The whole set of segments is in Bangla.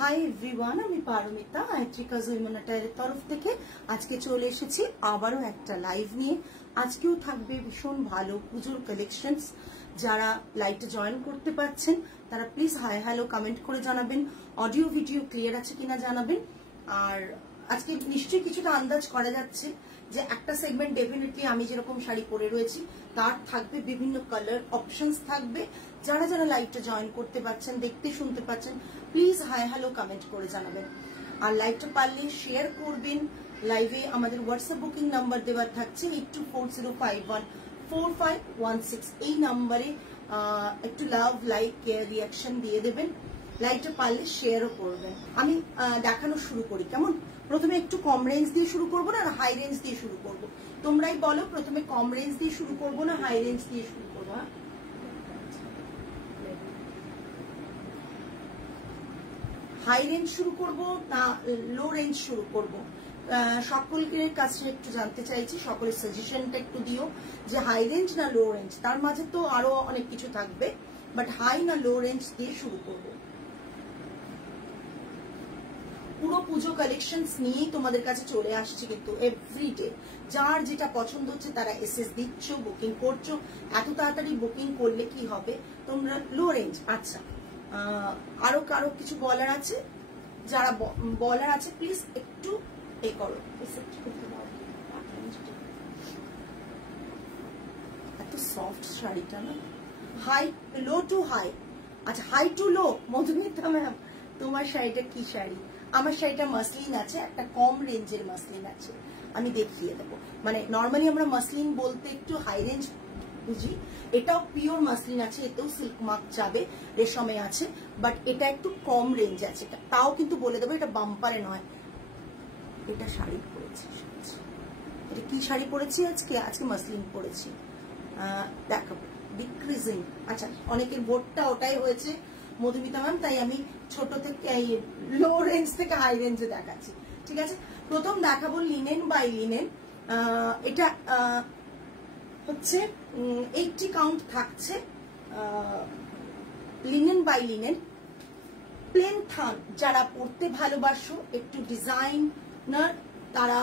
হাই এভরিওয়ান, আমি পারমিতা আইট্রিকা জয়মনাটারের তরফ থেকে আজকে চলে এসেছি আবারও একটা লাইভ নিয়ে। আজকেও থাকবে ভীষণ ভালো পুজোর কালেকশনস। যারা লাইভে জয়েন করতে পারছেন তারা প্লিজ হাই হ্যালো কমেন্ট করে জানাবেন, অডিও ভিডিও ক্লিয়ার আছে কিনা জানাবেন। আর আজকে নিশ্চয়ই কিছুটা আন্দাজ করা যাচ্ছে যে একটা সেগমেন্ট ডেফিনেটলি আমি যেরকম শাড়ি পরে রয়েছি তার থাকবে, বিভিন্ন কালার অপশনস থাকবে। যারা যারা লাইভটা জয়েন করতে পারছেন, দেখতে শুনতে পাচ্ছেন, প্লিজ হাই হ্যালো কমেন্ট করে জানাবেন। আর লাইভটা পারলে শেয়ার করবেন। লাইভে আমাদের হোয়াটসঅ্যাপ বুকিং নাম্বার দেওয়া থাকছে 8240514516। এই নাম্বারে একটু লাভ, লাইক, কেয়ার, রিয়াকশন দিয়ে দেবেন। লাইভটা পারলে শেয়ারও করবেন। আমি দেখানো শুরু করি কেমন? প্রথমে একটু কম রেঞ্জ দিয়ে শুরু করবো না হাই রেঞ্জ দিয়ে শুরু করবো? তোমরাই বলো, প্রথমে কম রেঞ্জ দিয়ে শুরু করবো না হাই রেঞ্জ দিয়ে শুরু করবো? হাই রেঞ্জ শুরু করব না লো রেঞ্জ শুরু করব? সকলের কাছে একটু জানতে চাইছি, সকলের সাজেশনটা একটু দিও যে হাই রেঞ্জ না লো রেঞ্জ। তার মাঝে তো আরো অনেক কিছু থাকবে, বাট হাই না লো রেঞ্জ দিয়ে শুরু করব। পুরো পুজো কালেকশনস নিয়েই তোমাদের কাছে চলে আসছে কিন্তু এভরিডে। যার যেটা পছন্দ হচ্ছে তারা এসএস দিচ্ছ, বুকিং করছো। এত তাড়াতাড়ি বুকিং করলে কি হবে? তোমরা লো রেঞ্জ, আচ্ছা আরো কারো কিছু বলার আছে? যারা বলার আছে প্লিজ একটু এ করো, এত সফট শাড়িটা না। হাই লো টু হাই, আচ্ছা high to low. Madhumita ma'am, তোমার শাড়িটা কি শাড়ি? আমার শাড়িটা মাসলিন আছে, একটা কম রেঞ্জের মাসলিন আছে, আমি দেখিয়ে দেবো। মানে নর্মালি আমরা মাসলিন বলতে একটু হাই রেঞ্জ বুঝি। এটাও পিওর মাসলিন আছে, এতেও সিল্ক মার্ক যাবে, রেশমে আছে, বাট এটা একটু কম রেঞ্জ আছে। তাও কিন্তু বলে দেবো এটা বাম্পারে নয়। এটা শাড়ি পরেছি, এটা কি শাড়ি পরেছি আজকে? আজকে মাসলিন পরেছি, দেখাবো। ডিক্রিজিং, আচ্ছা অনেকের বোর্ডটা ওটাই হয়েছে মধুমিতা ম্যাম, তাই আমি ছোট থেকে লো রেঞ্জ থেকে হাই রেঞ্জে দেখাচ্ছি। ঠিক আছে, প্রথম দেখাবো লিনেন বাই লিনেন। এটা হচ্ছে 80 কাউন্ট থাকছে। লিনেন বাই লিনেন, প্লেন থান। যারা পড়তে ভালোবাসো, একটু ডিজাইনার, তারা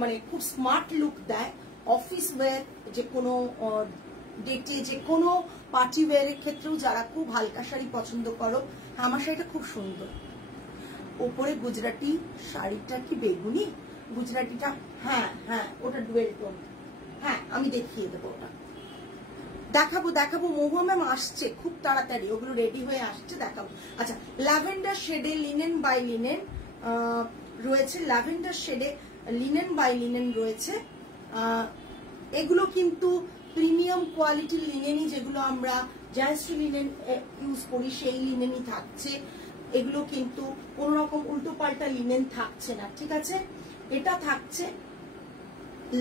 মানে খুব স্মার্ট লুক দেয়, অফিস ওয়্যার, যে কোনো ডেটে, যে কোনো পার্টি ওয়্যারের ক্ষেত্রেও যারা খুব হালকা শাড়ি পছন্দ করো, আমার শাড়িটা খুব সুন্দর। ওপরে গুজরাটি শাড়িটা কি বেগুনি? গুজরাটিটা হ্যাঁ হ্যাঁ, ওটা ডুয়েল টোন। হ্যাঁ আমি দেখিয়ে দেবো, ওটা দেখাবো। মহুয়া ম্যাম আসছে খুব তাড়াতাড়ি, ওগুলো রেডি হয়ে আসছে, দেখাবো। আচ্ছা, ল্যাভেন্ডার শেডে লিনেন বাই লিনেন রয়েছে। ল্যাভেন্ডার শেডে লিনেন বাই লিনেন রয়েছে। এগুলো কিন্তু প্রিমিয়াম কোয়ালিটির লিনেনই, যেগুলো আমরা জয়শ্রী লিনেন ইউজ করি সেই লিনেনই থাকছে। এগুলো কিন্তু কোন রকম উল্টো পাল্টা লিনেন থাকছে না, ঠিক আছে? এটা থাকছে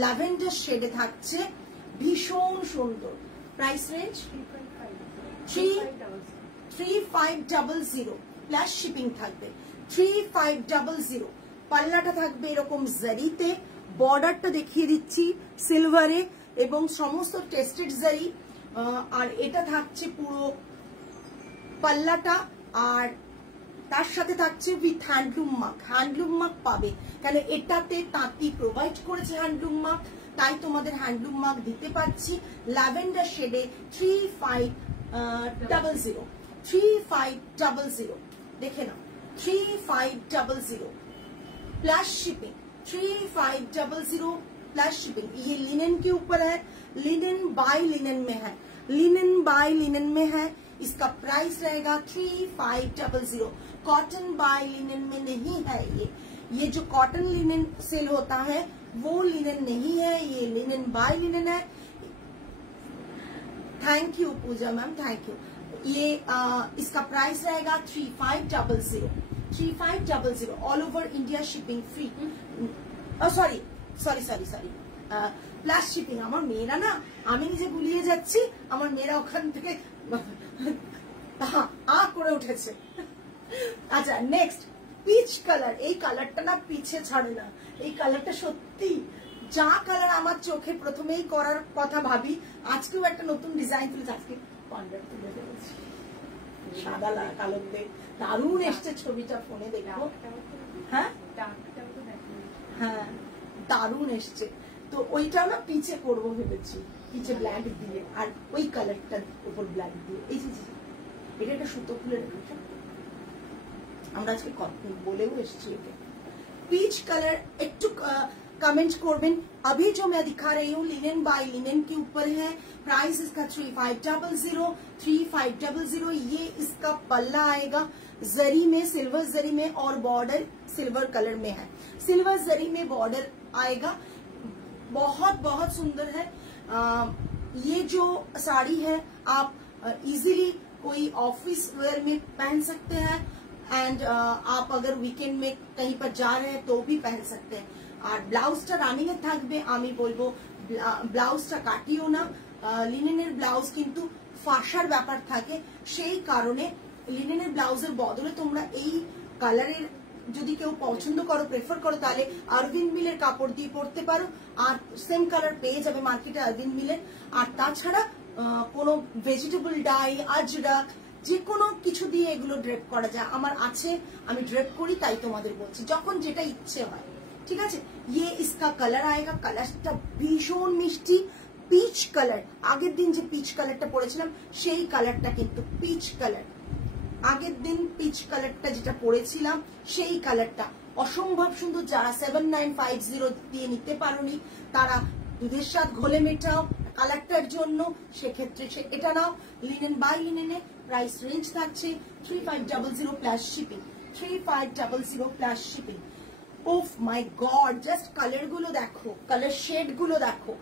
ল্যাভেন্ডার শেডে, থাকছে ভীষণ সুন্দর। প্রাইস রেঞ্জ 3500 প্লাস শিপিং থাকবে। 3500। পাল্লাটা থাকবে এরকম জারিতে, বর্ডারটা দেখিয়ে দিচ্ছি সিলভারে এবং সমস্ত টেস্টেড জারি। আর এটা থাকছে পুরো পাল্লাটা, আর তার সাথে থাকছে with handloom mark. Handloom mark পাবে, কেন এটাতে তাঁতি প্রোভাইড করেছে হ্যান্ডলুম মার্ক, তাই তোমাদের হ্যান্ডলুম মার্ক দিতে পারছি। ল্যাভেন্ডার শেডে 3500 দেখে নাও। 3500 प्लस शिपिंग। 3500 plus shipping. ये लिनन के ऊपर है, लिनन बाय लिनन में है, लिनन बाय लिनन में है। इसका प्राइस रहेगा 3500। कॉटन बाय लिनन में नहीं है। ये जो कॉटन लिनन सेल होता है वो लिनन नहीं है, ये लिनन बाय लिनन है। Thank you Puja ma'am, thank you. ये इसका प्राइस रहेगा 3500। 3500 all over India shipping free. Sorry plus shipping. আমার মেয়েরা না, আমি নিজে গুলিয়ে যাচ্ছি, আমার মেয়েরা ওখান থেকে করে উঠেছে। আচ্ছা নেক্সট, পিচ কালার। এই কালারটা না পিছে ছাড়ে না, এই কালারটা সত্যি যা কালার আমার চোখে প্রথমেই করার কথা ভাবি। আজকেও একটা নতুন ডিজাইন তুলেছে, আজকে পান্ডার তুলে ফেলেছি। সাদা কালোতে দারুণ এসছে ছবিটা, ফোনে দেখো। হ্যাঁ হ্যাঁ দারুণ এসছে। তো ওইটা না পিচে করবো ভেবেছি, পিচে ব্ল্যাক দিয়ে আর ওই কালারটার উপর ব্ল্যাক দিয়ে। এই যে এটা একটা সুতো ফুলের, আমরা আজকে বলেও এসেছি ওকে। पीच कलर एक कमेंट करबें। अभी जो मैं दिखा रही हूँ लिनेन बाय लिनेन के ऊपर है। प्राइस इसका 3500 ये इसका पल्ला आएगा जरी में, सिल्वर जरी में, और बॉर्डर सिल्वर कलर में है। सिल्वर जरी में बॉर्डर आएगा, बहुत बहुत सुंदर है। ये जो साड़ी है आप इजीली कोई ऑफिस वेयर में पहन सकते हैं, एंड आप अगर वीकेंड में कहीं पर जा रहे हैं तो भी पहन सकते हैं। और ब्लाउजটা রানিং এ থাকবে। আমি বলবো ব্লাউজটা কাটিও না, লিনেনের ব্লাউজ কিন্তু ফাঁসার ব্যাপার থাকে, সেই কারণে লিনেনের ব্লাউজের বদলে তোমরা এই কালারের যদি কেউ পছন্দ করো, প্রেফার করো, তাহলে আরভিন্দ মিলের কাপড় দিয়ে পরতে পারো, আর সেম কালার পেয়ে যাবে মার্কেটে আরভিন্দ মিলের। আর তাছাড়া কোনো ভেজিটেবল ডাই, আজরাক, যে কোনো কিছু দিয়ে এগুলো ড্রেপ করা যায়। আমার আছে, আমি ড্রেপ করি, তাই তোমাদের বলছি, যখন যেটা ইচ্ছে হয়। ঠিক আছে, ये इसका कलर आएगा। कलरটা ভীষণ মিষ্টি পিচ কালার। আগের দিন যে পিচ কালারটা পরেছিলাম সেই কালারটা কিন্তু পিচ কালার। আগের দিন পিচ কালারটা যেটা পরেছিলাম সেই কালারটা অসম্ভব সুন্দর। যারা 7950 দিয়ে নিতে পারোনি তারা দুধের স্বাদ ঘোলে মেটাও কালারটার জন্য, সেক্ষেত্রে এটা নাও। লিনেন বাই লিনেনে প্রাইস রেঞ্জ থাকছে 3500 প্লাস শিপিং, 3500 প্লাস শিপিং। ওফ মাই গড, জাস্ট কালার গুলো দেখো, কালার শেড গুলো দেখো।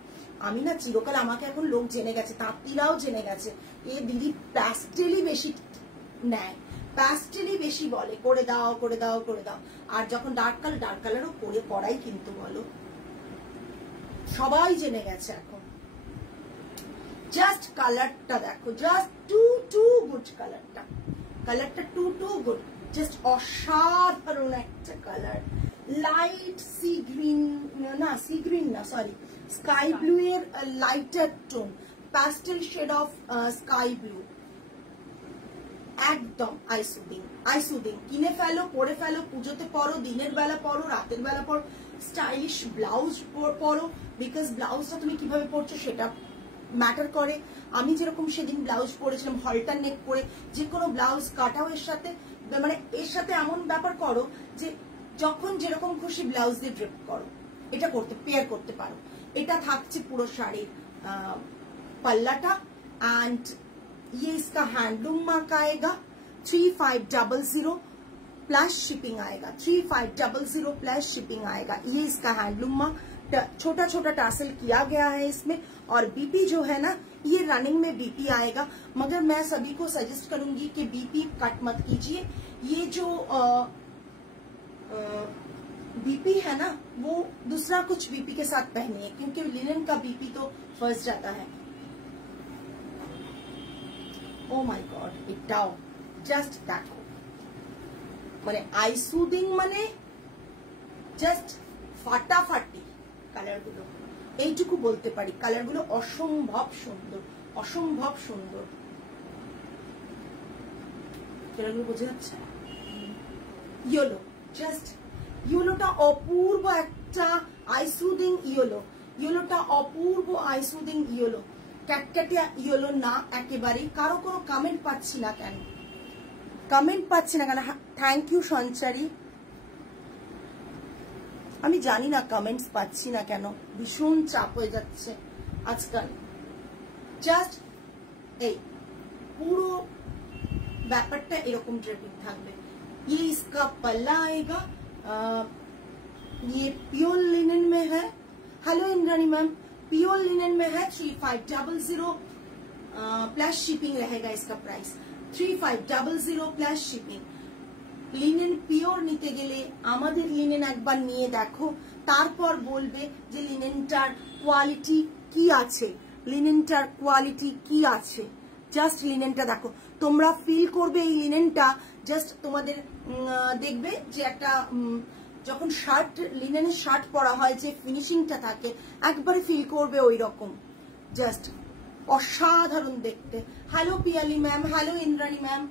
আমি না চিরকাল, আমাকে এখন লোক জেনে গেছে, তাঁতিরাও জেনে গেছে, এ দিদি প্যাস্টেলই বেশি নেয়, প্যাস্টেলই বেশি বলে, করে দাও করে দাও করে দাও। আর যখন ডার্ক কালারও করে পড়াই কিন্তু বলো, সবাই জেনে গেছে এখন। জাস্ট কালারটা দেখো, জাস্ট টু গুড কালারটা, কালারটা টু গুড, জাস্ট অসাধারণ একটা কালার। লাইট সি গ্রিন না সরি, স্কাই ব্লু এর lighter tone, pastel shade of sky blue, একদম আইসুদিং। কিনে ফেলো, পরে ফেলো, পুজোতে পরো, দিনের বেলা পরো, রাতের বেলা পরো, স্টাইলিশ ব্লাউজ পরো, বিকজ ব্লাউজটা তুমি কিভাবে পরছো সেটা ম্যাটার করে। আমি যেরকম সেদিন ব্লাউজ পরেছিলাম হলটার নেক করে, যে কোনো ব্লাউজ কাটাও এর সাথে, মানে এর সাথে এমন ব্যাপার করো যে যখন যেরকম খুশি ব্লাউজ দিয়ে ড্রেপ করো, এটা করতে পেয়ার করতে পারো। এটা থাকছে পুরো শাড়ির पल्लाटा एंड ये इसका हैंडलूम मार्क आएगा 3500 प्लस शिपिंग आएगा 3500 प्लस शिपिंग आएगा। ये इसका हैंडलूम मार्क छोटा छोटा टासल किया गया है इसमें। और बीपी जो है ना ये रनिंग में बीपी आएगा, मगर मैं सभी को सजेस्ट करूंगी कि बीपी कट मत कीजिए। ये जो बीपी है ना वो दूसरा कुछ बीपी के साथ पहनिए, क्योंकि लिनन का बीपी तो फंस जाता है। ओ माय गॉड, एटाओ जस्ट देखो মানে আইসুদিং মানে জাস্ট ফাটাফাটি কালারগুলো, এইটুকু বলতে পারি। কালারগুলো অসম্ভব সুন্দর, অসম্ভব সুন্দর। কালারগুলো বোঝা যাচ্ছে? ইয়েলো, জাস্ট ইয়েলোটা অপূর্ব একটা আইসুদিং ইয়েলো। ইয়েলোটা অপূর্ব আইসুদিং ইয়েলো, ক্যাটক্যাটিয়া ইয়েলো না একেবারেই। কারো কোনো কমেন্ট পাচ্ছি না কেন? কমেন্ট পাচ্ছি না কেন? থ্যাংক ইউ সঞ্চারী। আমি জানি না কমেন্টস পাচ্ছি না কেন, ভীষণ চাপ হয়ে যাচ্ছে আজকাল। জাস্ট এই পুরো ব্যাপারটা এরকম ড্রেপিং থাকবে। ये इसका पल्ला आएगा, ये प्योर लिनन में है। Hello Indrani ma'am, pure linen में है 3500 प्लस शिपिंग रहेगा इसका price 3500 plus shipping. Linen pure নিতে গেলে আমাদের লিনেন একবার নিয়ে দেখো, তারপর বলবে যে লিনেনটার কোয়ালিটি কি আছে, লিনেনটার কোয়ালিটি কি আছে। জাস্ট লিনেনটা দেখো, তোমরা ফিল করবে এই লিনেনটা। জাস্ট তোমাদের দেখবে যে একটা যখন শার্ট, লিনেনের শার্ট পরা হয় যে ফিনিশিংটা থাকে, একবারে ফিল করবে ওই রকম। জাস্ট অসাধারণ দেখতে। Hello Piyali ma'am, hello Indrani ma'am,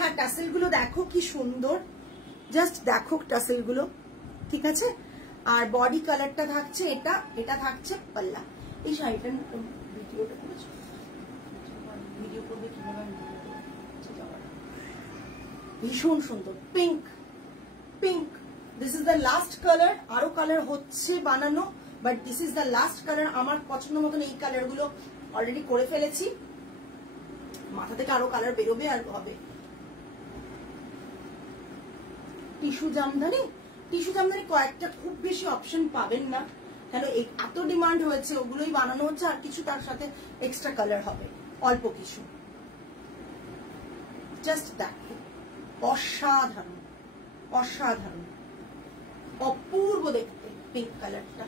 হ্যাঁ টাসেল গুলো দেখো কি সুন্দর, জাস্ট দেখো টাসেল গুলো, ঠিক আছে। আর বডি কালারটা থাকছে এটা, এটা থাকছে পাল্লা। এই শাড়িটা ভিডিওটা করেছো, ভিডিও করবে কিভাবে, ভীষণ সুন্দর pink, pink. This is the last colour, আরো কালার হচ্ছে বানানো, but this is the last colour. আমার পছন্দ মতন এই কালার গুলো অলরেডি করে ফেলেছি, মাথা থেকে আরো কালার বেরোবে আর হবে। টিস্যু জামদানি, টিস্যু জামদানি কয়েকটা, খুব বেশি অপশন পাবেন না, কেন এত ডিমান্ড হয়েছে, ওগুলোই বানানো হচ্ছে, আর কিছু তার সাথে এক্সট্রা কালার হবে, অল্প কিছু। জাস্ট দেখো, অসাধারণ, অসাধারণ, অপূর্ব দেখতে পিঙ্ক কালারটা।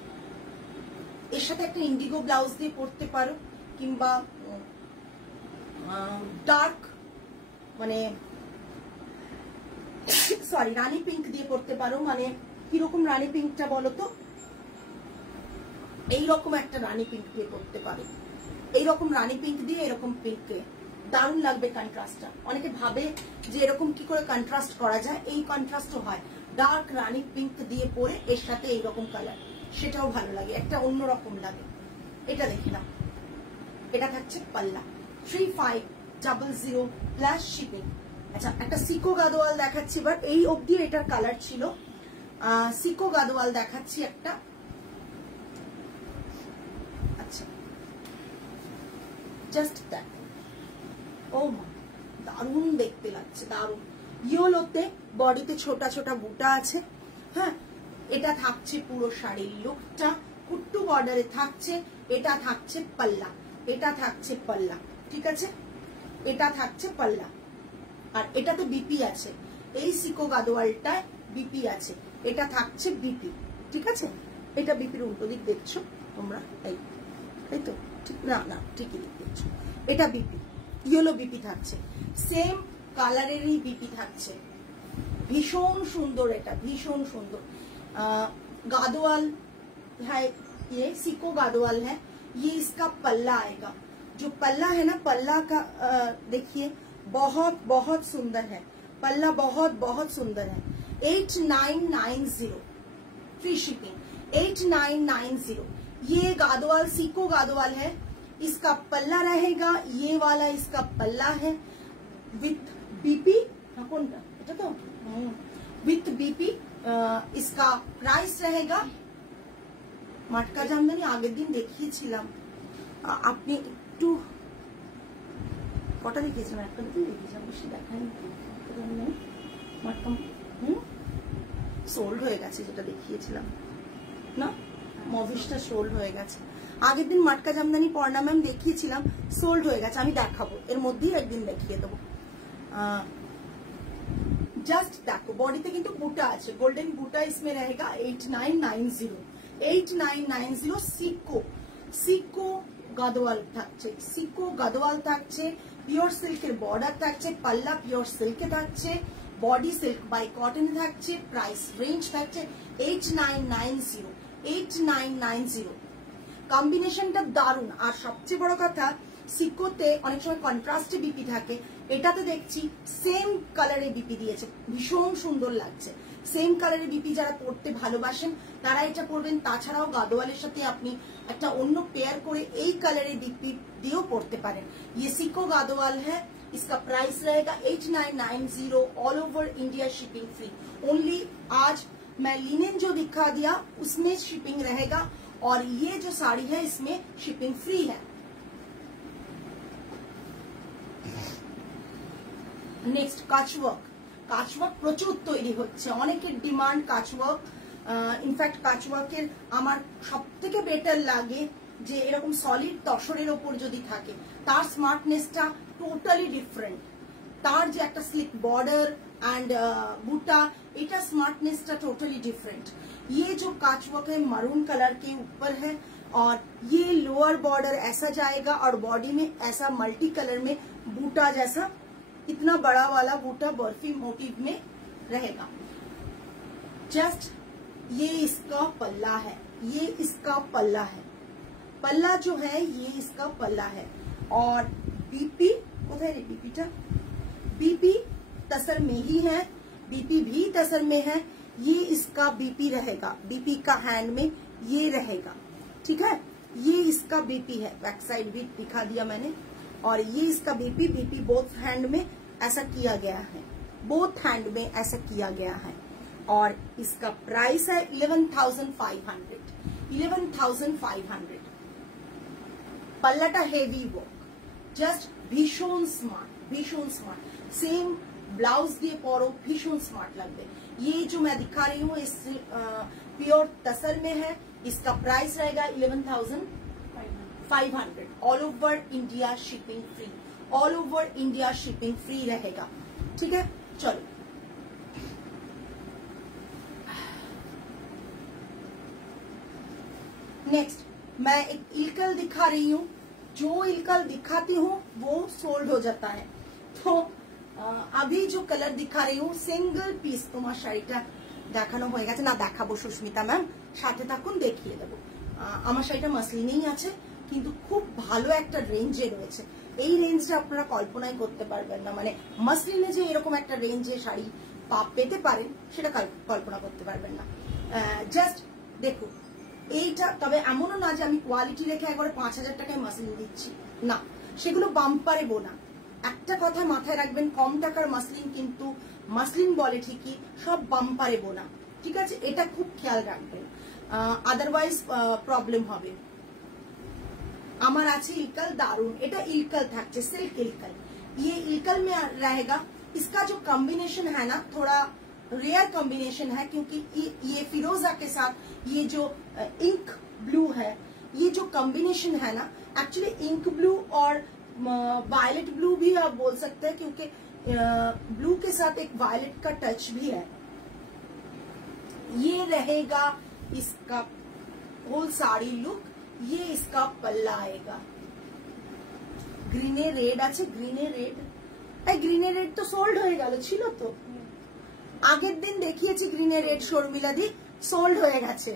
এর সাথে একটা ইন্ডিগো ব্লাউজ দিয়ে পরতে পারো, কিংবা ডার্ক মানে সরি রানী পিঙ্ক দিয়ে পরতে পারো। মানে কিরকম রানী পিঙ্কটা বলো তো, এইরকম একটা রানী পিঙ্ক দিয়ে পরতে পারো, এইরকম রানী পিঙ্ক দিয়ে এরকম পিঙ্কে দারুণ লাগবে কন্ট্রাস্টটা। অনেকে ভাবে যে এরকম কি করে কন্ট্রাস্ট করা যায়, এই কন্ট্রাস্টও হয়, ডার্ক রানী পিঙ্ক দিয়ে পরে এর সাথে এইরকম কালার, সেটাও ভালো লাগে, একটা অন্যরকম লাগে। এটা দেখে নাও, এটা থাকছে পাল্লা, 3500 প্লাস শিপিং। আচ্ছা একটা সিকো গাদোয়াল দেখাচ্ছি এবার, এই অবধি এটার কালার ছিল। সিকো গাদোয়াল দেখাচ্ছি একটা, আচ্ছা জাস্ট দেখো, ও মা দারুণ দেখতে লাগছে, দারুণ। ইয়েলোতে বডিতে ছোটা ছোটা বুটা আছে, হ্যাঁ এটা থাকছে পুরো শাড়ির লুকটা, কুট্টু বর্ডারে থাকছে, এটা থাকছে পাল্লা, এটা থাকছে পাল্লা, ঠিক আছে, এটা থাকছে পাল্লা। আর এটাতে বিপি আছে, এই সিকো গাদোয়ালটায় বিপি আছে, এটা থাকছে বিপি, ঠিক আছে। এটা বিপির উল্টো দিক দেখছো তোমরা, এই তো ঠিক না, না ঠিকই দেখছো, এটা বিপি, ইয়েলো বিপি থাকছে, সেম কালারেরই বিপি থাকছে, ভীষণ সুন্দর, এটা ভীষণ সুন্দর। गादोवाल है, ये सिको गादोवाल है, ये इसका पल्ला आएगा। जो पल्ला है ना, पल्ला का देखिए बहुत बहुत सुंदर है, पल्ला बहुत बहुत सुंदर है। 8990 फ्री शिपिंग, 8990। ये गादोवाल सिको गादोवाल है, इसका पल्ला रहेगा, ये वाला इसका पल्ला है विथ बीपी, कौन तो विथ बीपी। इसका प्राइस रहेगा, मटका জামদানি আগের দিন দেখিয়েছিলাম, আপনি একটু কটা দেখিয়েছিলাম, একটা দিন দেখিয়েছিলাম, বেশি দেখায়নি মটকা, সোল্ড হয়ে গেছে যেটা দেখিয়েছিলাম না, মভিসটা সোল্ড হয়ে গেছে। আগের দিন মটকা জামদানি পর্ণা ম্যাম দেখিয়েছিলাম, সোল্ড হয়ে গেছে, আমি দেখাবো এর মধ্যেই একদিন দেখিয়ে দেবো। जस्ट देखो बॉडी किंतु बूटा আছে, गोल्डन बूटा इसमें रहेगा। 8990, 8990 सिको, सिको গাদোয়াল থাকছে, সিকো গাদোয়াল থাকছে, পিওর সিল্কের বর্ডার থাকছে, পাল্লা পিওর সিল্কে থাকছে, বডি সিল্ক বাই কটন থাকছে, প্রাইস রেঞ্জ থাকছে 8990, 8990। কম্বিনেশনটা দারুণ। আর সবচেয়ে বড় কথা, সিকোতে অনেক সময় কন্ট্রাস্টে বিপি থাকে, এটাতে দেখছি সেম কালারে বিপি দিয়েছে, ভীষণ সুন্দর লাগছে। সেম কালারে বিপি যারা পড়তে ভালোবাসেন তারা এটা পড়বেন। তাছাড়াও গাদোয়ালের সাথে আপনি একটা অন্য পেয়ার করে এই কালারে বিপি দিয়েও পড়তে পারেন। ये सिको गादोवाल है, इसका प्राइस रहेगा 8990, all over India shipping free. Only आज मैं लिनेन जो दिखा दिया उसमें शिपिंग रहेगा, और ये जो साड़ी है इसमें शिपिंग फ्री है। नेक्स्ट काचवर्क, কাচওয়ার্ক প্রচুর তৈরি হচ্ছে, অনেকের ডিমান্ড কাচওয়ার্ক। ইনফ্যাক্ট কাচওয়ার্কের আমার সব থেকে বেটার লাগে যে এরকম সলিড তসরের ওপর যদি থাকে, তার স্মার্টনেসটা টোটালি ডিফারেন্ট। তার যে একটা স্লিক বর্ডার एंड बूटा, এটা स्मार्टनेसটা टोटली डिफरेंट। ये जो काचवर्क है मरून कलर के ऊपर है, और ये लोअर बॉर्डर ऐसा जाएगा, और बॉडी में ऐसा मल्टी कलर में बूटा जैसा इतना बड़ा वाला बूटा बर्फी मोटिव में रहेगा। जस्ट ये इसका पल्ला है, ये इसका पल्ला है, पल्ला जो है ये इसका पल्ला है। और बीपी কোথায় রে বিপিটা, বিপি तसर में ही है, बीपी भी तसर में है। ये इसका बीपी रहेगा, बीपी का हैंड में ये रहेगा, ठीक है। ये इसका बीपी है, बैक साइड भी दिखा दिया मैंने। और ये इसका बीपी, बीपी बोथ हैंड में ऐसा किया गया है, बोथ हैंड में ऐसा किया गया है। और इसका प्राइस है 11,500। 11,500। पल्लाटा हेवी वर्क, জাস্ট ভীষণ স্মার্ট, ভীষণ স্মার্ট। सेम ब्लाउज दिए परो भीषण स्मार्ट लगते। ये जो मैं दिखा रही हूँ इस प्योर तसर में है। इसका प्राइस रहेगा 11,500। All over India shipping free, all over India shipping free रहेगा, ठीक है। चलो नेक्स्ट मैं एक इल्कल दिखा रही हूँ। जो इल्कल दिखाती हूँ वो सोल्ड हो जाता है। तो अभी जो कलर दिखा रही हूँ सिंगल पीस, তোমার শাড়িটা দেখানো হয়ে গেছে না, দেখাবো সুস্মিতা ম্যাম, সাথে থাকুন দেখিয়ে দেবো। আমার শাড়িটা মাসলিনেই আছে, কিন্তু খুব ভালো একটা রেঞ্জে রয়েছে। এই রেঞ্জটা আপনারা কল্পনাই করতে পারবেন না, মানে মাসলিনে যে এরকম একটা রেঞ্জে শাড়ি পেতে পারেন সেটা কল্পনা করতে পারবেন না। জাস্ট দেখুন এইটা, তবে এমনও না যে আমি কোয়ালিটি রেখে একবারে 5,000 টাকায় মাসলিন দিচ্ছি, না, সেগুলো বাম্পারে বোনা। একটা কথা মাথায় রাখবেন, কম টাকার মাসলিন কিন্তু মাসলিন বলে ঠিকই, সব বাম্পারে বোনা, ঠিক আছে, এটা খুব খেয়াল রাখবেন, আদারওয়াইজ প্রবলেম হবে। আমার আছে ইলকল দারুন, এটা ইলকল থাকছে, सिल्क इल्कल। ये इल्कल में रहेगा। इसका जो कॉम्बिनेशन है ना थोड़ा रेयर कॉम्बिनेशन है, क्योंकि ये फिरोजा के साथ ये जो इंक ब्लू है, ये जो कॉम्बिनेशन है ना, एक्चुअली इंक ब्लू और वायलेट ब्लू भी आप बोल सकते हैं, क्योंकि ब्लू के साथ एक वायलेट का टच भी है। ये रहेगा इसका होल साड़ी लुक। ये इसका पल्ला आएगा, ग्रीने रेड আছে, গ্রিনে রেড। এই গ্রিনে রেড তো সোল্ড হয়ে গেল, ছিল তো আগের দিন দেখিয়েছি গ্রিনে রেড, শর্মিলাদি সোল্ড হয়ে গেছে।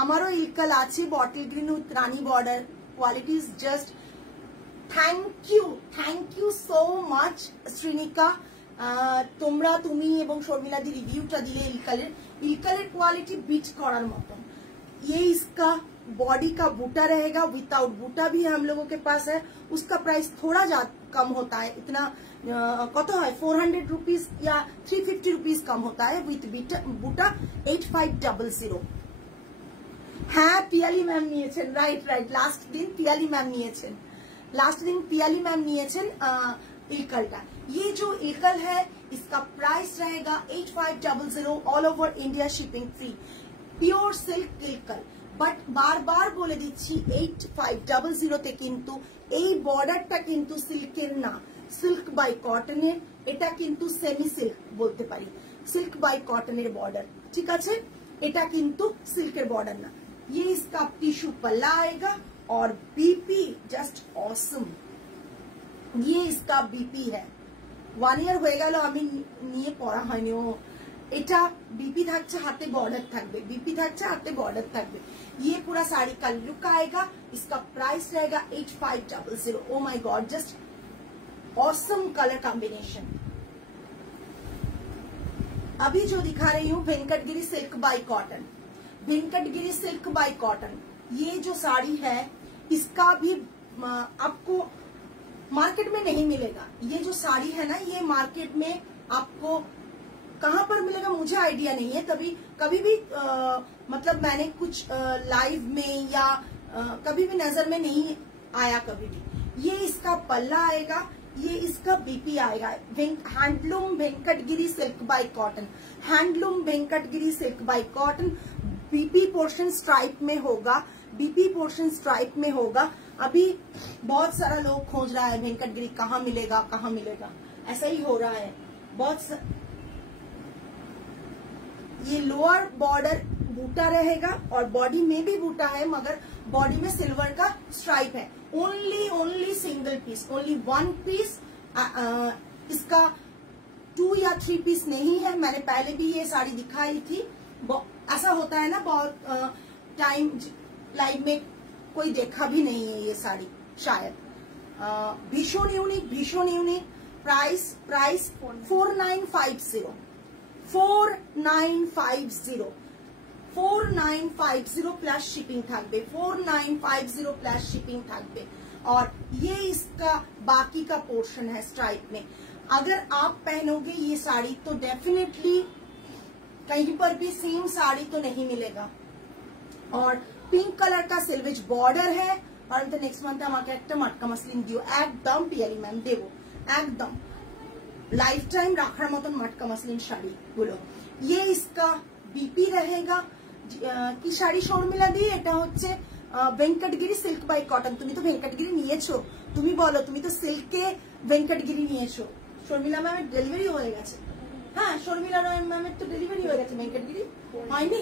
আমারও ইলকাল আছে bottle green with rani border, quality is just thank you so much Shrinika. তোমরা তুমি এবং শর্মিলাদি রিভিউটা দিলে ইলকালের কোয়ালিটি বিট করার মতন। ये इसका बॉडी का बूटा रहेगा, विदाउट बूटा भी हम लोगों के पास है। उसका प्राइस थोड़ा कम होता है, इतना कत है 400 रुपीज या 350 रुपीज कम होता है। विथ बूटा 8500। হ্যাঁ পিয়ালি ম্যাম নিয়েছেন, রাইট রাইট, লাস্ট দিন পিয়ালি ম্যাম নিয়েছেন, लास्ट दिन पियाली मैम नियेछन इल्कल का। ये जो इल्कल है इसका प्राइस रहेगा 8500, all over India shipping free, pure silk Ilkal. But बार बार बोले दिच्छी 8500 ते किन्तु এই বর্ডারটা কিন্তু সিল্কের না, সিল্ক বাই কটনের। এটা কিন্তু সেমি সিল্ক বলতে পারি, সিল্ক বাই কটনের বর্ডার, ঠিক আছে, এটা কিন্তু সিল্কের বর্ডার না। ये इसका टिश्यू पल्ला आएगा और बीपी जस्ट ऑसम। ये इसका बीपी है, 1 ইয়ার হয়ে গেল আমি নিয়ে পড়া হয়নি। ও এটা बीपी থাকছে, হাতে বর্ডার থাকবে, बीपी থাকছে হাতে বর্ডার থাকবে। ये पूरा साड़ी का लुक आएगा। इसका प्राइस रहेगा 8500। Oh my God, just awesome colour combination. अभी जो दिखा रही हूँ Venkatagiri silk bye cotton, Venkatagiri silk bye cotton. ये जो साड़ी है इसका भी आपको मार्केट में नहीं मिलेगा। ये जो साड़ी है ना, ये मार्केट में आपको कहाँ पर मिलेगा मुझे आइडिया नहीं है। कभी भी मतलब मैंने कुछ लाइव में या कभी भी नजर में नहीं आया कभी भी। ये इसका पल्ला आएगा, ये इसका बीपी आएगा। Handloom Venkatagiri silk bye cotton, handloom Venkatagiri silk bye cotton. BP portion stripe में होगा, बीपी पोर्शन स्ट्राइप में होगा। अभी बहुत सारा लोग खोज रहा है वेंकटगिरी कहाँ मिलेगा, कहाँ मिलेगा, ऐसा ही हो रहा है बहुत ये लोअर बॉर्डर बूटा रहेगा और बॉडी में भी बूटा है, मगर बॉडी में सिल्वर का स्ट्राइप है। Only single piece, only 1 piece. इसका 2 या 3 पीस नहीं है। मैंने पहले भी ये साड़ी दिखाई थी। ऐसा होता है ना, बहुत टाइम लाइव में कोई देखा भी नहीं है ये साड़ी शायद। भीषण यूनिक प्राइस 4950 4950 प्लस शिपिंग थाकबे 4950 प्लस शिपिंग थाकबे। और ये इसका बाकी का पोर्शन है स्ट्राइप में। अगर आप पहनोगे ये साड़ी तो डेफिनेटली कहीं पर भी सेम साड़ी तो नहीं मिलेगा। और पिंक कलर का सिल्वेज बॉर्डर है। और नेक्स्ट मंथ আমাকে একটা মটকা মসলিন দিও, একদম পিয়ালি ম্যাম দেবো, একদম लाइफ टाइम রাখার মতন মটকা মসলিন শাড়ি গুলো। ये इसका बीपी रहेगा। কি শাড়ি শর্মিলা দি? এটা হচ্ছে ভেঙ্কটগিরি সিল্ক বাই কটন। তুমি তো ভেঙ্কটগিরি নিয়েছো, তুমি বলো, তুমি তো সিল্কে ভেঙ্কটগিরি নিয়েছো। শর্মিলা ম্যামের ডেলিভারি হয়ে গেছে। হ্যাঁ, শর্মিলা ম্যামের তো ডেলিভারি হয়ে গেছে, ভেঙ্কটগিরি হয়নি।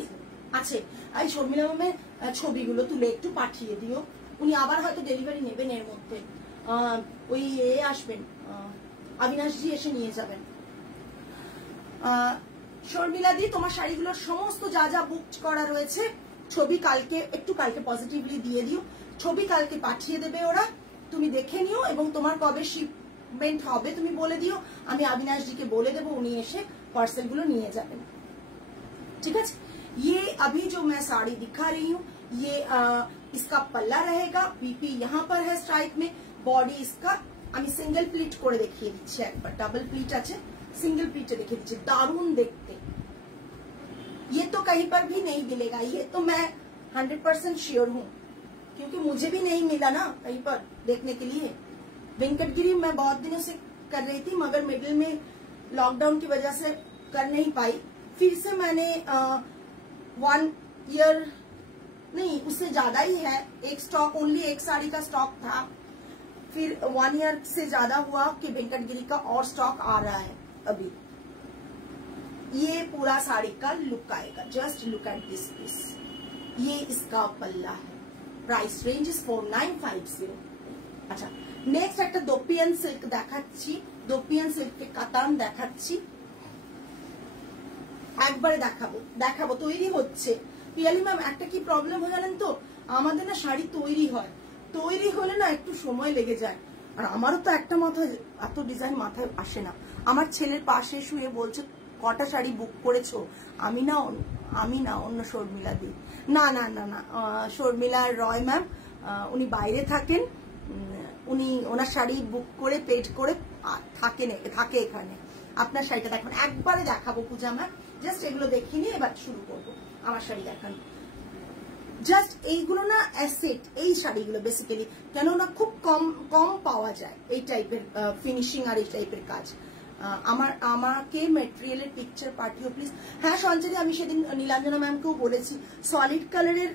আছে, এই শর্মিলা ম্যামের ছবিগুলো তুলে একটু পাঠিয়ে দিও। উনি আবার হয়তো ডেলিভারি নেবেন এর মধ্যে। ওই আসবেন, অবিনাশজি এসে নিয়ে যাবেন। শর্মিলা দি, তোমার শাড়িগুলোর সমস্ত যা যা বুক করা রয়েছে ছবি কালকে পজিটিভলি দিয়ে দিও। ছবি কালকে পাঠিয়ে দেবে ওরা, তুমি দেখে নিও এবং তোমার কবে শিপমেন্ট হবে তুমি বলে দিও। আমি অবিনাশজিকে বলে দেবো, উনি এসে পার্সেলগুলো নিয়ে যাবেন। ঠিক আছে। ये अभी जो मैं साड़ी दिखा रही हूँ ये इसका पल्ला रहेगा। बीपी यहाँ पर है स्ट्राइप में। बॉडी इसका আমি সিঙ্গেল প্লিট করে দেখিয়ে দিচ্ছি একবার। ডাবল प्लीट আছে, सिंगल प्लीट देखिए दीजिए, दारुण देखते। ये तो कहीं पर भी नहीं मिलेगा, ये तो मैं 100% श्योर हूँ, क्योंकि मुझे भी नहीं मिला ना कहीं पर देखने के लिए। वेंकटगिरी मैं बहुत दिनों से कर रही थी, मगर मिडिल में लॉकडाउन की वजह से कर नहीं पाई। फिर से मैंने 1 ईयर नहीं, उससे ज्यादा ही है, एक स्टॉक ओनली एक साड़ी का स्टॉक था। फिर 1 ईयर से ज्यादा हुआ कि वेंकटगिरी का और स्टॉक आ रहा है अभी। ये पूरा साड़ी का लुक आएगा। Just look at this piece. ये इसका पल्ला है। Price range is 4950। अच्छा, नेक्स्ट একটা দোপিয়ান সিল্ক দেখাচ্ছি। দোপিয়ান সিল্কের কাতান দেখাচ্ছি, একবারে দেখাবো তৈরি হচ্ছে। পিয়ালি ম্যাম, একটা কি প্রবলেম হয় জানেন তো, আমাদের না শাড়ি তৈরি হলে না একটু সময় লেগে যায়। আর আমারও তো একটা মাথায় এত ডিজাইন মাথায় আসে না। আমার ছেলের পাশে শুয়ে বলছে কটা শাড়ি বুক করেছো? আমি না অন্য শর্মিলা দি। না না না না, শর্মিলা রয় ম্যাম উনি বাইরে থাকেন, উনি ওনার শাড়ি বুক করে পেড করে থাকে এখানে। আপনার শাড়িটা দেখুন, একবারে দেখাবো পূজা ম্যাম। জাস্ট এগুলো দেখিয়ে নিয়ে এবার শুরু করবো আমার শাড়ি দেখানো। জাস্ট এইগুলো না অ্যাসেট, এই শাড়িগুলো বেসিক্যালি কেননা খুব কম পাওয়া যায় এই টাইপের ফিনিশিং আর এই টাইপের কাজ। আমাকে মেটেরিয়ালের পিকচার পাঠিও প্লিজ। হ্যাঁ সঞ্চয়ী, আমি সেদিন নীলাঞ্জনা ম্যামকেও বলেছি সলিড কালারের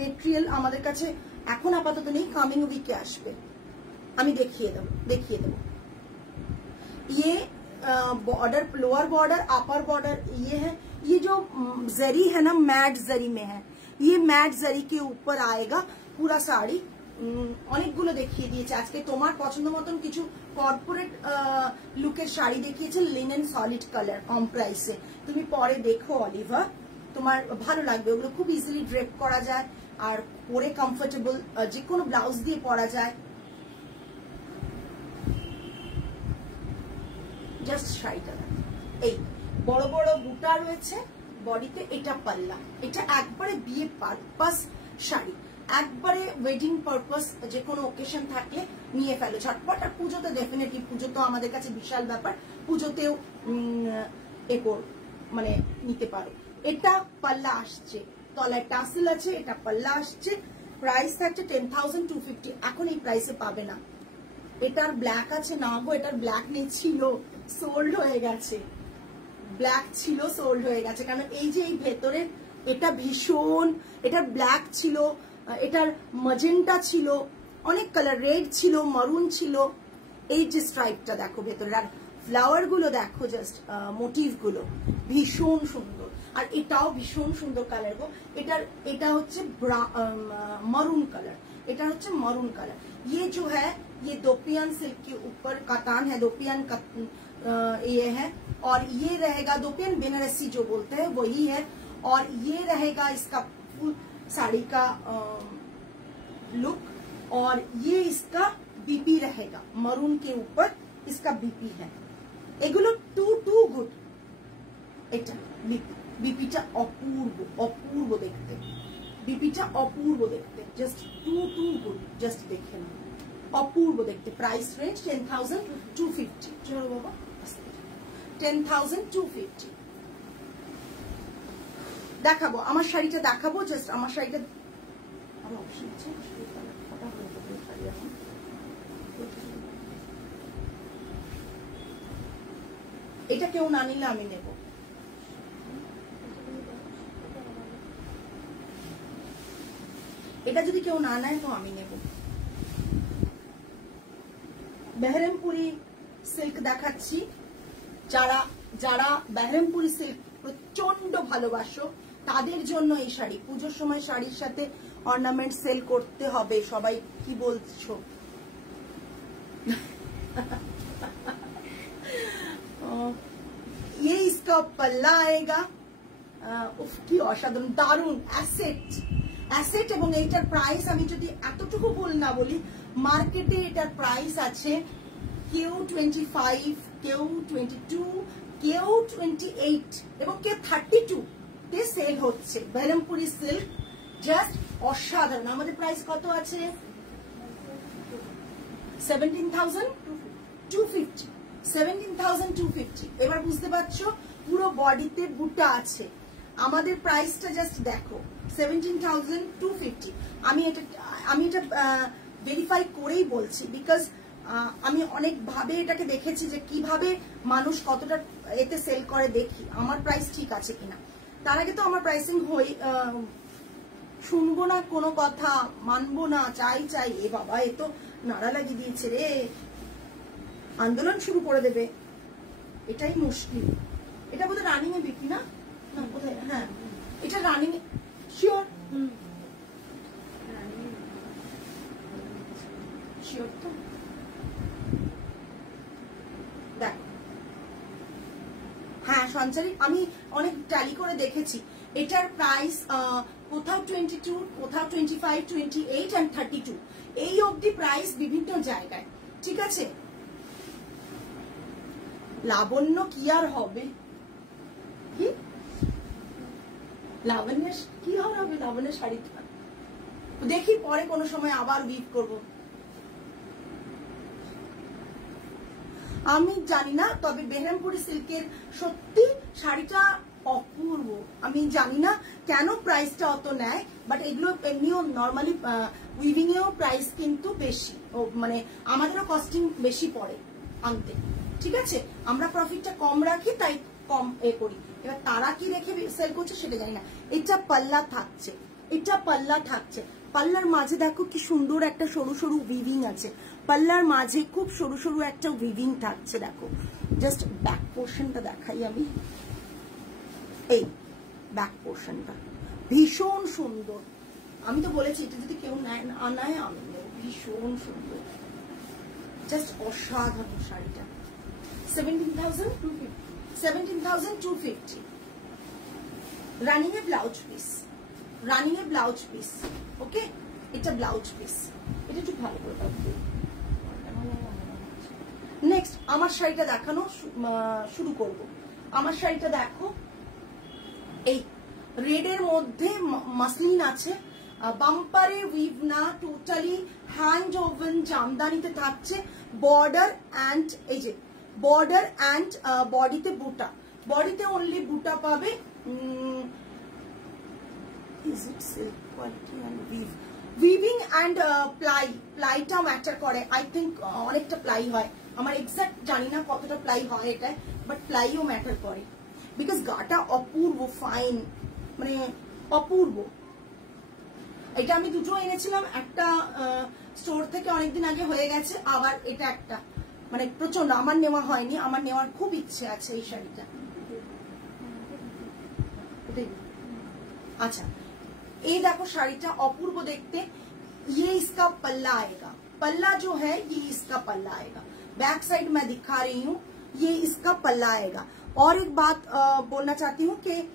মেটেরিয়াল আমাদের কাছে এখন আপাতত নেই, কামিং উইকে আসবে, আমি দেখিয়ে দেবো। ये border, lower border, upper border ये है। ये जो जरी है ना, मैट जरी में है, ये मैट जरी के ऊपर आएगा पूरा শাড়ি। অনেকগুলো দেখিয়ে দিয়েছে আজকে। তোমার পছন্দ মতন কিছু কর্পোরেট লুকের শাড়ি দেখিয়েছে, লিনেন সলিড কালার, কম প্রাইসে। তুমি পরে দেখো অলিভা, তোমার ভালো লাগবে। ওগুলো খুব ইজিলি ড্রেপ করা যায় আর পরে কমফোর্টেবল, যে কোনো ব্লাউজ দিয়ে পরা যায়। জাস্ট শাড়িটা এই বড় বড় বুটা রয়েছে বডিতে। এটা পাল্লা, এটা একবারে বিয়ে পারপাস শাড়ি, একবারে ওয়েডিং পারপাস, যে কোনো ওকেশন থাকলে নিয়ে ফেলো ঝটপট। আর পুজোতে ডেফিনেটলি, পুজো তো আমাদের কাছে বিশাল ব্যাপার, পুজোতেও মানে নিতে পারো। এটা পাল্লা আসছে, তলায় টাসেল আছে, এটা পাল্লা আসছে। প্রাইস থাকছে 10,250। এখন এই প্রাইসে পাবে না। এটার ব্ল্যাক আছে না গো, এটার ব্ল্যাক নেই, ছিল, সোল্ড হয়ে গেছে। ব্ল্যাক ছিল, সোল্ড হয়ে গেছে। কারণ এই যে এই ভেতরে এটা ভীষণ, এটার ব্ল্যাক ছিল, এটার ম্যাজেন্টা ছিল, অনেক কালার, রেড ছিল, মারুন ছিল। এই যে স্ট্রাইপটা দেখো ভেতরে, আর ফ্লাওয়ার গুলো দেখো, জাস্ট মোটিভ গুলো ভীষণ সুন্দর। আর এটাও ভীষণ সুন্দর কালার গো। এটা হচ্ছে মারুন কালার, এটা হচ্ছে মারুন কালার। ये जो है ये दोपियान सिल्क के ऊपर कतान है, दोपियान ये है। और ये रहेगा दोपियान बेनारसी जो बोलते हैं वही है। और ये रहेगा इसका फुल साड़ी का लुक। और ये इसका बीपी रहेगा, मरून के ऊपर इसका बीपी है, এগুলো টু গুড। এটা বিপিটা অপূর্ব, অপূর্ব দেখতে, বিপিটা অপূর্ব দেখতে, জাস্ট টু গুড, জাস্ট দেখে না, অপূর্ব দেখতে। Price range 10,250। চলো বাবা 10,250 দেখাবো। আমার শাড়িটা দেখাবো, জাস্ট আমার শাড়িটা আরো অপশন আছে। এটা কেউ না নিলে আমি নেব। এটা যদি কেউ না নেয় তো আমি নেব। বেহরমপুরি সিল্ক দেখাচ্ছি। যারা যারা বেহরমপুরি সিল্ক প্রচন্ড ভালোবাসো তাদের জন্য এই শাড়ি। পুজোর সময় শাড়ির সাথে অর্নামেন্ট সেল করতে হবে। সবাই কি বলছো? ये इसका पल्ला आएगा। उफ কি অসাধারণ, দারুণ অ্যাসেট। এবং এইটার প্রাইস আমি যদি এতটুকু ভুল না বলি, মার্কেটে এটার প্রাইস আছে কেউ 25, কেউ 22, কেউ 28 এবং কেউ 32 তে সেল হচ্ছে। বেহরমপুরি সিল্ক জাস্ট অসাধারণ। আমাদের প্রাইস কত আছে? 17,250। 17,250। এবার বুঝতে পারছো, পুরো বডিতে বুটা আছে। আমাদের প্রাইসটা জাস্ট দেখো 17,250। আমি এটা ভেরিফাই করেই বলছি, বিকজ আমি অনেক ভাবে এটাকে দেখেছি যে কিভাবে মানুষ কতটা এতে সেল করে, দেখি আমার প্রাইস ঠিক আছে কিনা। তার আগে তো আমার প্রাইসিং শুনবো না কোনো কথা, মানবো না, চাই। এ বাবা, এ তো নাড়া লাগিয়ে দিয়েছে রে, আন্দোলন শুরু করে দেবে, এটাই মুশকিল। এটা বোধহয় রানিং এ বিক্রি না, কোথায়? হ্যাঁ, এটা রানিং শিওর। শিওর তো? দেখ, হ্যাঁ সঞ্চারী, আমি অনেক ট্যালি করে দেখেছি। এটার প্রাইস কোথাও 22, কোথাও 25, 28 and 32 এই অবধি প্রাইস বিভিন্ন জায়গায়। ঠিক আছে, লাবণ্য কি আর হবে, কি লাবণ্যের কি হবে? লাবণ্যের শাড়িটা দেখি পরে কোনো সময় আবার উইভ করব। আমি জানি না, তবে বেহরমপুরি সিল্কের সত্যি শাড়িটা অপূর্ব। আমি জানি না কেন প্রাইসটা অত নেয়, বাট এগুলো এমনিও নর্মালি উইভিং এও প্রাইস কিন্তু বেশি, মানে আমাদেরও কস্টিং বেশি পড়ে আনতে। ঠিক আছে, আমরা প্রফিটটা কম রাখি, তাই কম করি। এবার তারা কি রেখে সেল করছে সেটা জানি না। এটা পাল্লা থাকছে, এটা পাল্লা থাকছে। পাল্লার মাঝে দেখো কি সুন্দর একটা সরু সরু উইভিং আছে। পাল্লার মাঝে খুব সরু সরু একটা উইভিং থাকছে। দেখো, জাস্ট ব্যাক পোর্শনটা দেখাই আমি। এই ব্যাক পোর্শনটা ভীষণ সুন্দর। আমি তো বলেছি এটা যদি কেউ নেয় আমি নেব। ভীষণ সুন্দর, জাস্ট অসাধারণ শাড়িটা। 17,250 রানিং এ ব্লাউজ পিস। ওকে, এটা ব্লাউজ পিস। এটা একটু ভালো করে রাখবো। নেক্সট আমার শাড়িটা দেখানো শুরু করব। আমার শাড়িটা দেখো, এই রেড এর মধ্যে মাসলিন আছে, বাম্পারে উইভ না, টোটালি হ্যান্ড ওভেন জামদানিতে থাকছে। বর্ডার অ্যান্ড এই যে বর্ডার অ্যান্ড বডিতে বুটা, বডিতে অনলি বুটা পাবে। Is it silk quality and weave? Weaving and প্লাইটা ম্যাটার করে। আই থিঙ্ক অনেকটা প্লাই হয়, আমার এক্সাক্ট জানি না কতটা প্লাই হয় এটা, বাট প্লাইও ম্যাটার করে। বিকজ গাটা অপূর্ব ফাইন, মানে অপূর্ব। এটা আমি দুটো এনেছিলাম, একটা স্টোর থেকে অনেকদিন আগে হয়ে গেছে, আবার এটা একটা, মানে প্রচন্ড আমার নেওয়া হয়নি, আমার নেওয়ার খুব ইচ্ছে আছে এই শাড়িটা। अच्छा, ये देखो শাড়িটা অপূর্ব দেখতে। ये इसका पल्ला आएगा, पल्ला जो है ये इसका पल्ला आएगा। बैक साइड मैं दिखा रही हूँ, ये इसका पल्ला आएगा। और एक बात बोलना चाहती हूँ कि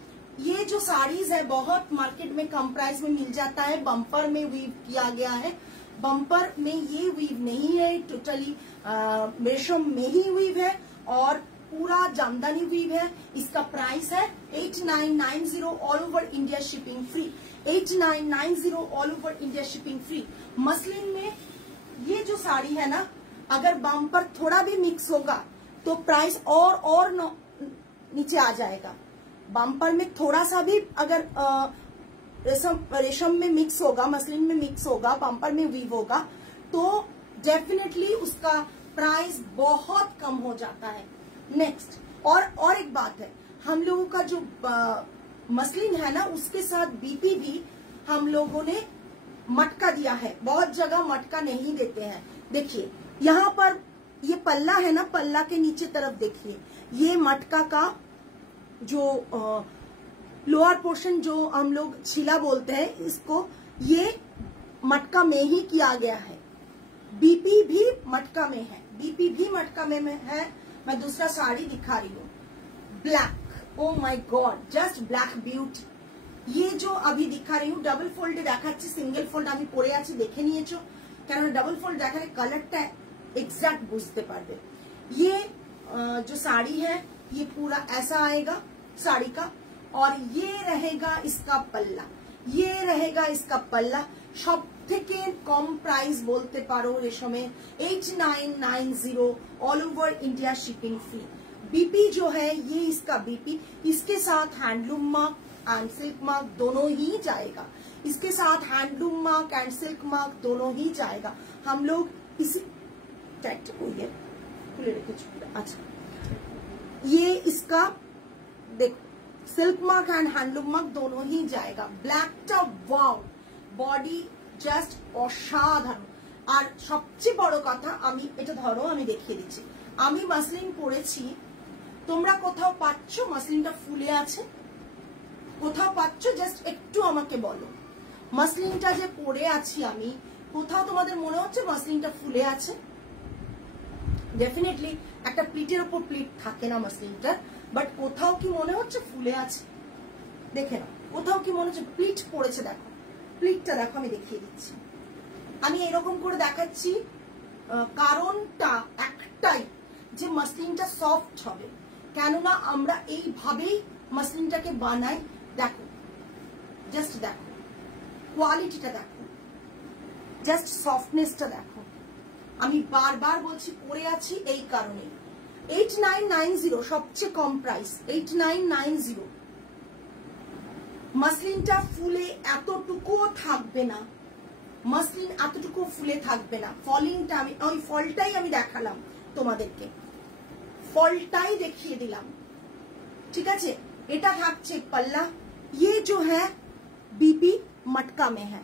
ये जो साड़ीज है बहुत मार्केट में कम प्राइस में मिल जाता है, बम्पर में वीव किया गया है। बम्पर में ये वीव नहीं है, टोटली रेशम में ही वीव है और पूरा जामदानी वीव है। इसका प्राइस है 8990 all over India shipping free. 8990 all over India shipping free. Muslin में ये जो साड़ी है ना, अगर बम्पर थोड़ा भी मिक्स होगा तो प्राइस और नीचे आ जाएगा। बम्पर में थोड़ा सा भी अगर रेशम में मिक्स होगा, मसलिन में मिक्स होगा, बम्पर में वीव होगा तो डेफिनेटली उसका प्राइस बहुत कम हो जाता है। नेक्स्ट और एक बात है, हम लोगों का जो मसलिन है ना उसके साथ बीपी भी हम लोगों ने मटका दिया है। बहुत जगह मटका नहीं देते हैं। देखिए यहाँ पर ये पल्ला है ना, पल्ला के नीचे तरफ देखिए, ये मटका का जो लोअर पोर्शन जो हम लोग छिला बोलते हैं इसको, ये मटका में ही किया गया है। बीपी भी मटका में है, बीपी भी मटका में है। मैं दूसरा साड़ी दिखा रही हूँ, black, oh my God, just black beauty. ये जो अभी दिखा रही हूँ डबल फोल्ड देखाচ্ছি, सिंगल फोल्ड আমি পরে আছি দেখে নিয়েছো, কারণ डबल फोल्ड দেখালে কালারটা एग्जैक्ट বুঝতে পারবে। ये जो साड़ी है ये पूरा ऐसा आएगा साड़ी का, और ये रहेगा इसका पल्ला, ये रहेगा इसका पल्ला। सब থেকে কম प्राइस बोलते पारो रेशमे 8990 all over India shipping free. BP जो है ये इसका बीपी, इसके साथ handloom mark and silk mark दोनों ही जाएगा। इसके साथ handloom mark and silk mark दोनों ही जाएगा। हम लोग इसी टाइट हुई है, खुले रखे। अच्छा, ये इसका देखो silk mark and handloom mark दोनों ही जाएगा। ब्लैक टा वाओ, बॉडी জাস্ট অসাধারণ। আর সবচেয়ে বড় কথা, আমি এটা ধরো আমি দেখিয়ে দিচ্ছি, আমি মাসলিন পরেছি, তোমরা কোথাও পাচ্ছ মাসলিনটা ফুলে আছে? কোথাও পাচ্ছ? জাস্ট একটু আমাকে বলো, মাসলিনটা যে পরে আছি আমি, কোথাও তোমাদের মনে হচ্ছে মাসলিনটা ফুলে আছে? ডেফিনেটলি একটা প্লিটের উপর প্লিট থাকে না মাসলিনটার, বাট কোথাও কি মনে হচ্ছে ফুলে আছে? দেখে নাও, কোথাও কি মনে হচ্ছে প্লিট পড়েছে? দেখো প্লিটটা দেখো, আমি দেখিয়ে দিচ্ছি। আমি এরকম করে দেখাচ্ছি কারণটা একটাই, যে মাসলিনটা সফট হবে, কেননা আমরা এইভাবেই মাসলিনটাকে বানাই। দেখো জাস্ট দেখো কোয়ালিটিটা, দেখো জাস্ট সফটনেসটা দেখো। আমি বারবার বলছি পরে আছি এই কারণে। 8990 সবচেয়ে কম প্রাইস, 8990। মাসলিনটা ফুলে এতটুকুও থাকবে না, মাসলিন এতটুকু ফুলে থাকবে না। ফলিংটা আমি ওই ফলটাই আমি দেখালাম তোমাদেরকে, ফলটাই দেখিয়ে দিলাম, ঠিক আছে। এটা থাকছে पल्ला। ये जो है बीपी मटका में है,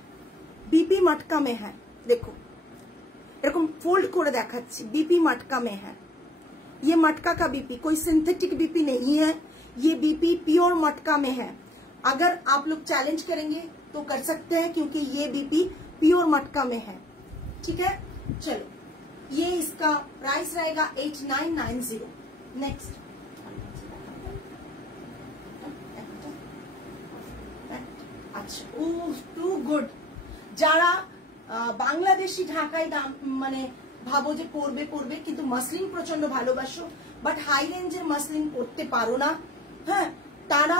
बीपी मटका में है। देखो এরকম फोल्ड করে দেখাচ্ছি, बीपी मटका में है। ये मटका का बीपी, कोई सिंथेटिक बीपी नहीं है, ये बीपी प्योर मटका में है। अगर आप लोग चैलेंज करेंगे तो कर सकते हैं, क्योंकि ये बीपी प्योर मटका में है, ठीक है। चलो, ये इसका प्राइस रहेगा 8990। नेक्स्ट, अच्छा, टू गुड। যারা বাংলাদেশি ঢাকাই দাম মানে ভাবো যে পরবে পরবে, কিন্তু মাসলিন প্রচন্ড ভালোবাসো বাট হাই রেঞ্জের মাসলিন পরতে পারো না, হ্যাঁ, তারা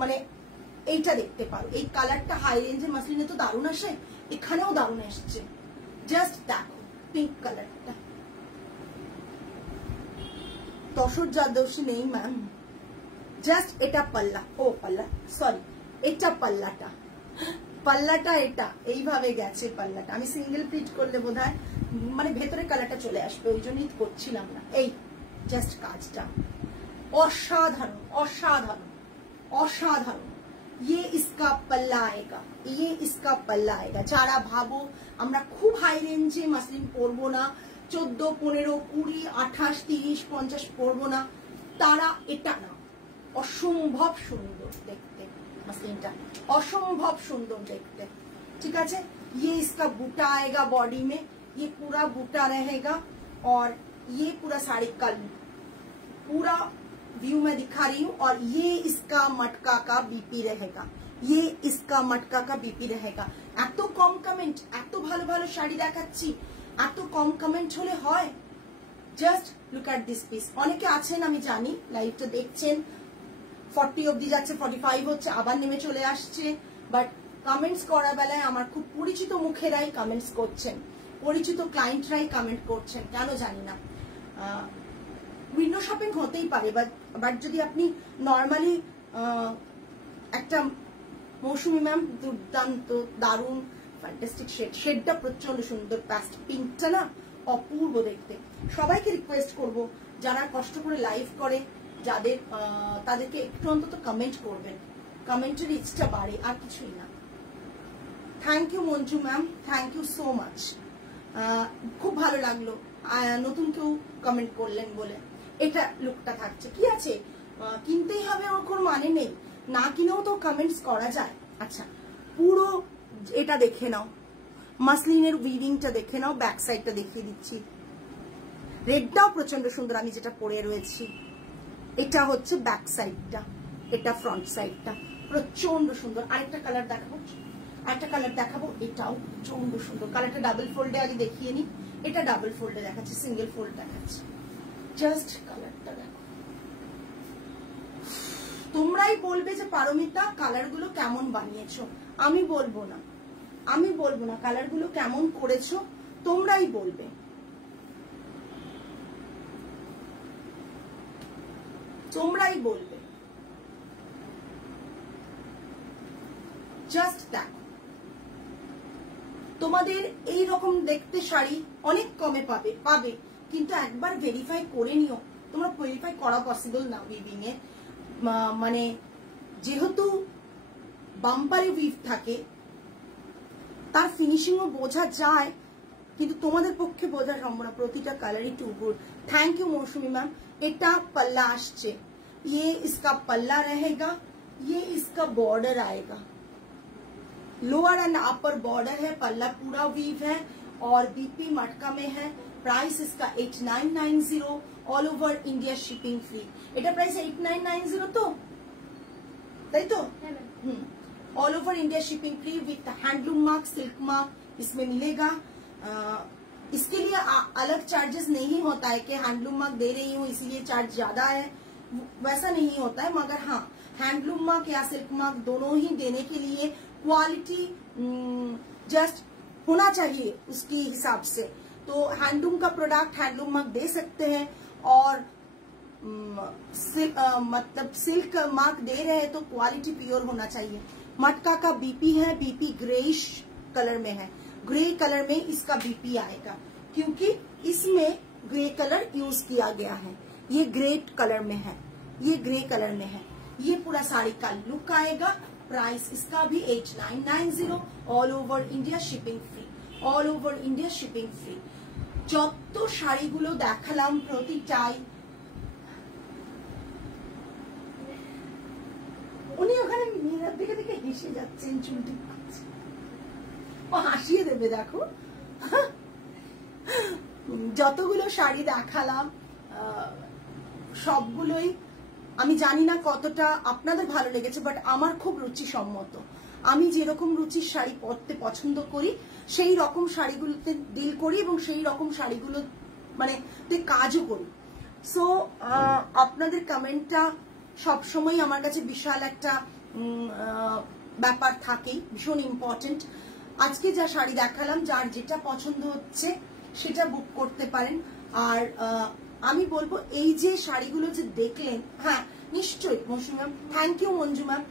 মানে এইটা দেখতে পারো। এই কালারটা হাই রেঞ্জের মাসলিনে তো দারুণ আসে, এখানেও দারুণ এসছে। জাস্ট দেখো পিঙ্ক কালারটা, তসর জাদোশী নেই ম্যাম, জাস্ট এটা পাল্লা, ও পাল্লা সরি, এটা পাল্লাটা, পাল্লাটা এটা এইভাবে গেছে পাল্লাটা। আমি সিঙ্গেল প্লিট করলে বোধহয় মানে ভেতরে কালারটা চলে আসবে, ওই জন্যই করছিলাম না। এই জাস্ট কাজটা অসাধারণ অসাধারণ অসাধারণ। ये इसका पल्ला आएगा, ये इसका पल्ला आएगा। যারা ভাবো আমরা খুব হাই রেঞ্জে মাসলিন পরবো না, 14, 15, 20, 28, 30, 50 পরবো না, তারা এটা না, অসম্ভব সুন্দর দেখতে मसलिनটা, असंभव सुंदर देखते, ठीक है। ये इसका बूटा आएगा बॉडी में, ये पूरा बूटा रहेगा और ये पूरा साड़ी का पूरा व्यू में दिखा रही हूँ और ये इसका मटका का बीपी रहेगा, ये इसका मटका का बीपी रहेगा। এত কম কমেন্ট, এত ভালো ভালো শাড়ি দেখাচ্ছি, এত কম কমেন্ট হলে হয়? Just look at this piece. অনেকে আছেন আমি জানি লাইভটা দেখছেন, 40 অবধি যাচ্ছে, 45 হচ্ছে, আবার নেমে চলে আসছে, বাট কমেন্টস করার বেলায় আমার খুব পরিচিত মুখেরাই কমেন্টস করছেন, পরিচিত ক্লায়েন্টরাই কমেন্ট করছেন, কেন জানি না। উইন্ডো শপিং হতেই পারে, বাট যদি আপনি নর্মালি একটা মৌসুমি ম্যাম দুর্দান্ত দারুণ ফ্যান্টাস্টিক শেডটা প্রচন্ড সুন্দর, প্যাস্ট পিঙ্কটা না অপূর্ব দেখতে। সবাইকে রিকোয়েস্ট করব যারা কষ্ট করে লাইভ করে, যাদের তাদেরকে একটু অন্তত কমেন্ট করবেন, কমেন্টের রিচটা বাড়ে, আর কিছুই না। Thank you Manju ma'am, thank you so much. খুব ভালো লাগলো নতুন কেউ কমেন্ট করলেন বলে। এটা লুকটা থাকছে, কি আছে কিনতেই হবে ওর কোনো মানে নেই, না কিনেও তো কমেন্টস করা যায়। আচ্ছা পুরো এটা দেখে নাও, মাসলিনের উইভিংটা দেখে নাও, ব্যাক সাইডটা দেখিয়ে দিচ্ছি। রেডটাও প্রচন্ড সুন্দর, আমি যেটা পরে রয়েছি। এটা হচ্ছে ব্যাক সাইডটা, এটা ফ্রন্ট সাইডটা, প্রচন্ড সুন্দর। আরেকটা কালার দেখাবো, আরেকটা কালার দেখাবো, এটাও প্রচন্ড সুন্দর। কালারটা ডাবল ফোল্ডে আগে দেখিয়ে নি, এটা ডাবল ফোল্ডে দেখাচ্ছে, সিঙ্গেল ফোল্ড দেখাচ্ছে। জাস্ট কালারটা দেখো। তোমরাই বলবে যে পারমিতা কালারগুলো কেমন বানিয়েছো, আমি বলবো না, আমি বলবো না কালারগুলো কেমন করেছো, তোমরাই বলবে। তোমরাই বলবে। জাস্ট দেখো, তোমাদের এই রকম দেখতে শাড়ি অনেক কমে পাবে, কিন্তু একবার ভেরিফাই করে নিও। তোমরা ভেরিফাই করা পসিবল না উইভিং এ, মানে যেহেতু বাম্পারে উইভ থাকে তার ফিনিশিংও বোঝা যায়, কিন্তু তোমাদের পক্ষে বোঝা সম্ভব না। প্রতিটা কালারই too good. Thank you Mousumi ma'am. এটা पल्ला আসছে, ये इसका पल्ला रहेगा, ये इसका बॉर्डर आएगा, लोअर एंड अपर बॉर्डर है, पल्ला पूरा वीव है और बीपी मटका में है। प्राइस इसका 8990, all over India shipping free. এটা প্রাইস 8990 তো, তাই তো? All over India shipping free with handloom mark, silk mark इसमें मिलेगा। इसके लिए अलग चार्जेस नहीं होता है कि हैंडलूम मार्क दे रही हूँ इसीलिए चार्ज ज्यादा है, वैसा नहीं होता है। मगर हाँ, हैंडलूम मार्क या सिल्क मार्क दोनों ही देने के लिए क्वालिटी जस्ट होना चाहिए उसकी हिसाब से। तो हैंडलूम का प्रोडक्ट हैंडलूम मार्क दे सकते हैं, और मतलब सिल्क मार्क दे रहे हैं तो क्वालिटी प्योर होना चाहिए। मटका का बीपी है, बीपी ग्रेइश कलर में है, ग्रे कलर में इसका बीपी आएगा, क्योंकि इसमें ग्रे कलर यूज किया गया है। ये ग्रे कलर में है, ये ग्रे कलर में है। ये पूरा साड़ी का लुक आएगा। प्राइस इसका भी 8990, all over India shipping free, all over India shipping free. যত শাড়িগুলো দেখালাম প্রতিটাই, উনি ওখানে মিরার দিকে দিকে হেসে যাচ্ছেন, চুলটি ও হাসিয়ে দেবে দেখো। যতগুলো শাড়ি দেখালাম সবগুলোই আমি জানি না কতটা আপনাদের ভালো লেগেছে, বাট আমার খুব রুচিসম্মত। আমি যেরকম রুচির শাড়ি পরতে পছন্দ করি সেই রকম শাড়িগুলোতে ডিল করি এবং সেই রকম শাড়িগুলো মানে কাজও করি। সো আপনাদের কমেন্টটা সবসময় আমার কাছে বিশাল একটা ব্যাপার থাকেই, ভীষণ ইম্পর্টেন্ট। আজকে যা শাড়ি দেখালাম, যার যেটা পছন্দ হচ্ছে সেটা বুক করতে পারেন। আর আমি বলবো এই যে শাড়িগুলো যে দেখলেন, হ্যাঁ নিশ্চয়ই Mousumi ma'am, thank you Manju ma'am.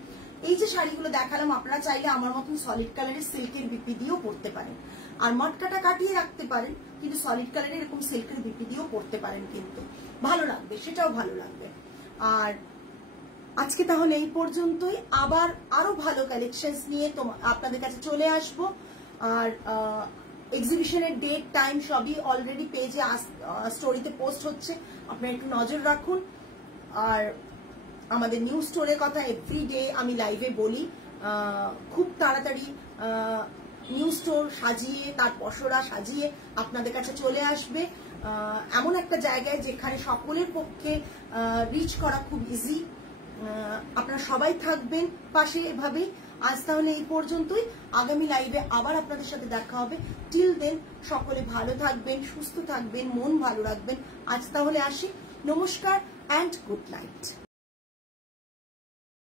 এই যে শাড়িগুলো দেখালাম আপনারা চাইলে আমার মতন সলিড কালারের সিল্কের বিপি দিয়েও পরতে পারেন, আর মটকাটা কাটিয়ে রাখতে পারেন, কিন্তু সলিড কালারের এরকম সিল্কের বিপি দিয়েও পরতে পারেন, কিন্তু ভালো লাগবে, সেটাও ভালো লাগবে। আর আজকে তাহলে এই পর্যন্তই, আবার আরো ভালো কালেকশনস নিয়ে আপনাদের কাছে চলে আসব। আর এক্সিবিশনের ডেট টাইম সবই অলরেডি পেজে স্টোরিতে পোস্ট হচ্ছে, আপনারা একটু নজর রাখুন। আর আমাদের নিউ স্টোরের কথা এভরিডে আমি লাইভে বলি, খুব তাড়াতাড়ি নিউ স্টোর সাজিয়ে, তার পসরা সাজিয়ে আপনাদের কাছে চলে আসবে। এমন একটা জায়গায় যেখানে সকলের পক্ষে রিচ করা খুব ইজি। আপনারা সবাই থাকবেন পাশে এভাবেই। আজ তাহলে এই পর্যন্তই, আগামী লাইভে আবার আপনাদের সাথে দেখা হবে। টিল দেন সকলে ভালো থাকবেন, সুস্থ থাকবেন, মন ভালো রাখবেন। আজ তাহলে আসি, নমস্কার অ্যান্ড গুড নাইট।